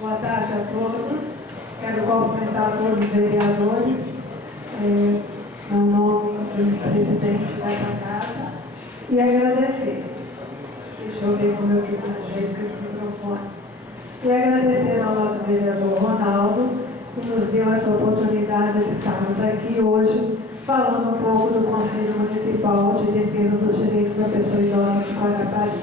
Boa tarde a todos. Quero cumprimentar todos os vereadores, no nome do presidente dessa casa, e agradecer. Deixa eu ver como eu fico desse jeito com esse microfone. E agradecer ao nosso vereador Ronaldo, que nos deu essa oportunidade de estarmos aqui hoje, falando um pouco do Conselho Municipal de Defesa dos Direitos da Pessoa Idosa de Guarapari.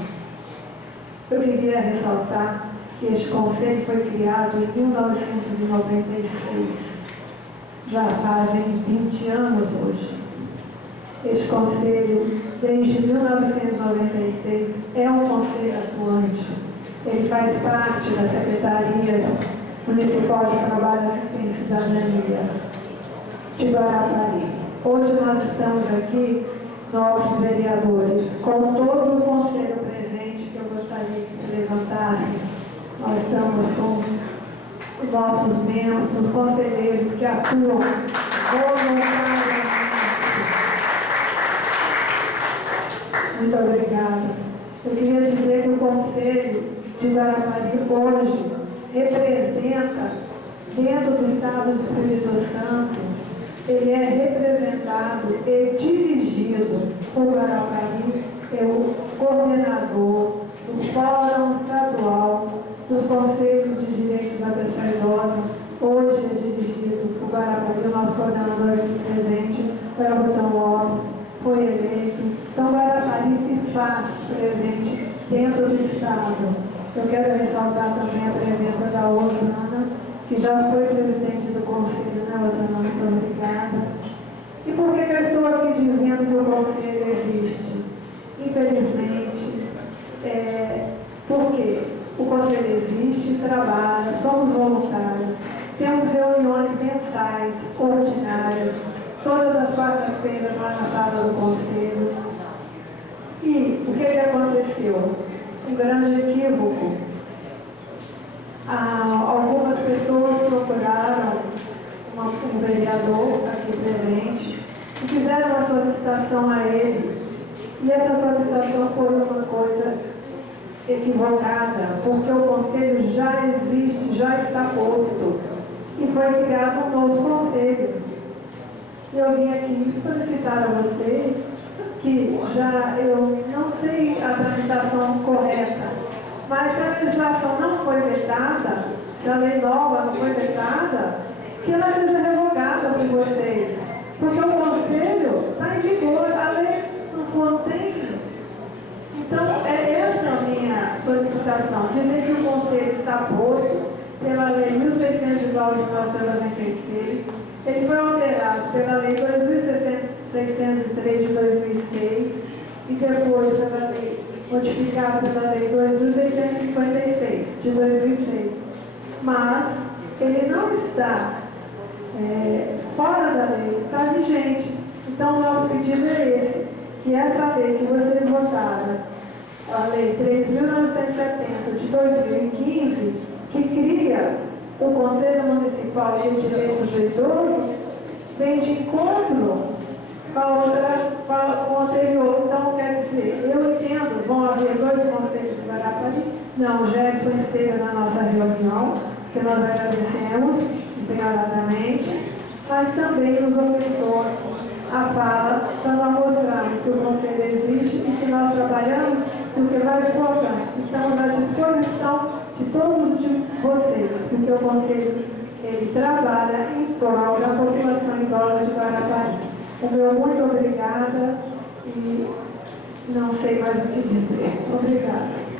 Eu queria ressaltar que este conselho foi criado em 1996. Já fazem 20 anos hoje. Este conselho, desde 1996, é um conselho atuante. Ele faz parte da Secretaria Municipal de Trabalho, Assistência e Cidadania de Guarapari. Hoje nós estamos aqui, novos vereadores, com todo o conselho presente, que eu gostaria que se levantasse. Nós estamos com os nossos membros, os conselheiros que atuam voluntariamente. Muito obrigada. Eu queria dizer que o Conselho de Guarapari hoje representa, dentro do Estado do Espírito Santo, ele é representado e dirigido por Guarapari, pelo coordenador do Fórum Estadual dos Conselhos de Direitos da Pessoa Idosa. Hoje é dirigido por Guarapari, o nosso coordenador aqui presente, o Elton Lopes, foi eleito. Então, Guarapari se faz presente dentro do Estado. Eu quero ressaltar também a presença da Osana, que já foi presidente do Conselho, né, Osana? Muito obrigada. E por que eu estou aqui dizendo que o Conselho existe? Infelizmente, porque o Conselho existe, trabalha, somos voluntários, temos reuniões mensais, ordinárias, todas as quartas-feiras lá na sala do Conselho. E o que aconteceu? Um grande equívoco. Algumas pessoas procuraram um vereador aqui presente e fizeram uma solicitação a ele. E essa solicitação foi uma coisa equivocada, porque o Conselho já existe, já está posto. E foi criado um novo Conselho. Eu vim aqui solicitar a vocês que eu não sei a tramitação correta, mas se a legislação não foi vetada, se a lei nova não foi vetada, que ela seja revogada por vocês. Porque o Conselho está em vigor, a lei não tem. Então, é essa a minha solicitação. Dizer que o Conselho está posto pela Lei 1609/1996, ele foi alterado pela Lei 2603 de 2006 e depois pela lei, modificado pela Lei 2656 de 2006. Mas ele não está fora da lei, está vigente. Então, o nosso pedido é esse, que essa lei que vocês votaram, a Lei 3.970 de 2015, que cria o Conselho Municipal de Direitos do Idoso, vem de encontro com o anterior. Então, quer dizer, eu entendo, vão haver dois conselhos de Guarapari. Não, o Gerson esteve na nossa reunião, que nós agradecemos empenhadamente, mas também nos ofertou a fala para nós mostrarmos que o Conselho existe e que nós trabalhamos, e o que é mais importante, estamos à disposição de todos de vocês, porque o Conselho ele trabalha em prol da população idosa de Guarapari. O meu muito obrigada e não sei mais o que dizer. Obrigada.